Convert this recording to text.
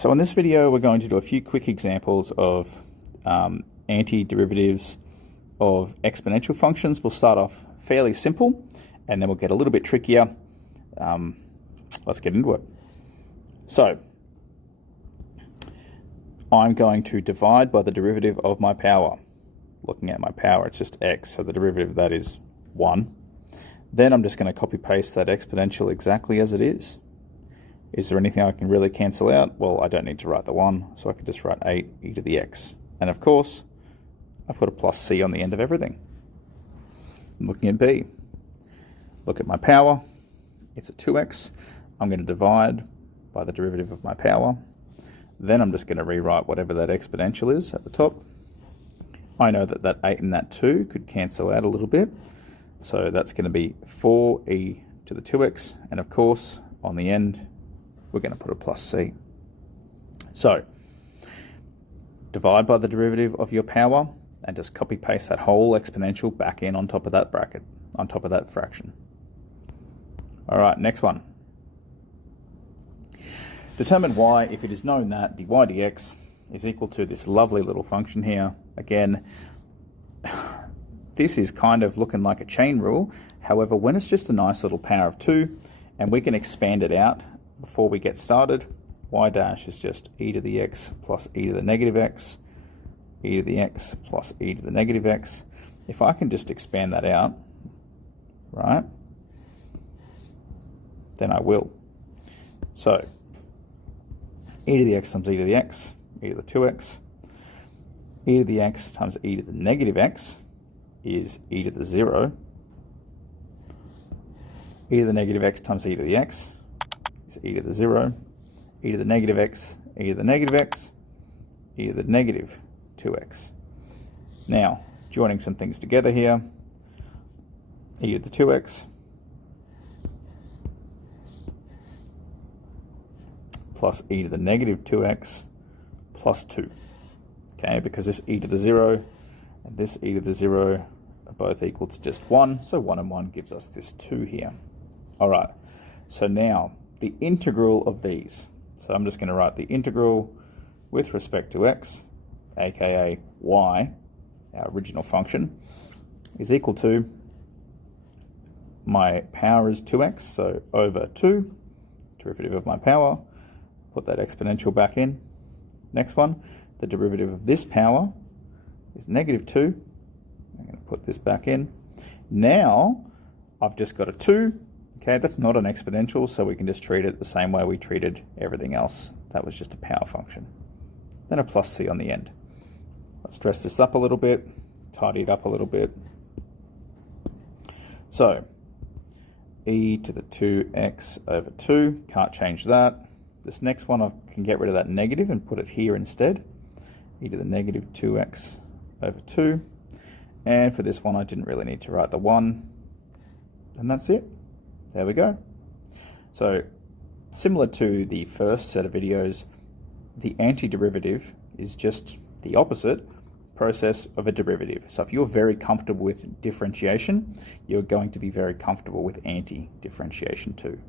So in this video, we're going to do a few quick examples of antiderivatives of exponential functions. We'll start off fairly simple, and then we'll get a little bit trickier. Let's get into it. So I'm going to divide by the derivative of my power. Looking at my power, it's just x, so the derivative of that is 1. Then I'm just going to copy paste that exponential exactly as it is. Is there anything I can really cancel out? Well, I don't need to write the 1, so I can just write 8 e to the x. And of course, I put a plus c on the end of everything. I'm looking at b. Look at my power. It's a 2x. I'm going to divide by the derivative of my power. Then I'm just going to rewrite whatever that exponential is at the top. I know that that 8 and that 2 could cancel out a little bit. So that's going to be 4e to the 2x. And of course, on the end, we're going to put a plus c. So divide by the derivative of your power and just copy paste that whole exponential back in on top of that bracket, on top of that fraction. All right, next one. Determine y if it is known that dy dx is equal to this lovely little function here. Again, this is kind of looking like a chain rule. However, when it's just a nice little power of 2 and we can expand it out before we get started, y dash is just e to the x plus e to the negative x, e to the x plus e to the negative x. If I can just expand that out, right, then I will. So e to the x times e to the x, e to the 2x, e to the x times e to the negative x is e to the 0. E to the negative x times e to the x is e to the 0. E to the negative x, e to the negative x, e to the negative 2x. Now, joining some things together here, e to the 2x plus e to the negative 2x plus 2. Okay, because this e to the 0 and this e to the 0 are both equal to just 1, so 1 and 1 gives us this 2 here. All right, so now the integral of these. So I'm just going to write the integral with respect to x, aka y, our original function, is equal to, my power is 2x, so over 2, derivative of my power, put that exponential back in. Next one, the derivative of this power is negative 2. I'm going to put this back in. Now, I've just got a 2. Okay, that's not an exponential, so we can just treat it the same way we treated everything else. That was just a power function. Then a plus c on the end. Let's dress this up a little bit, tidy it up a little bit. So, e to the 2x over 2, can't change that. This next one, I can get rid of that negative and put it here instead. E to the negative 2x over 2. And for this one, I didn't really need to write the 1. And that's it. There we go. So, similar to the first set of videos, the antiderivative is just the opposite process of a derivative. So if you're very comfortable with differentiation, you're going to be very comfortable with antidifferentiation too.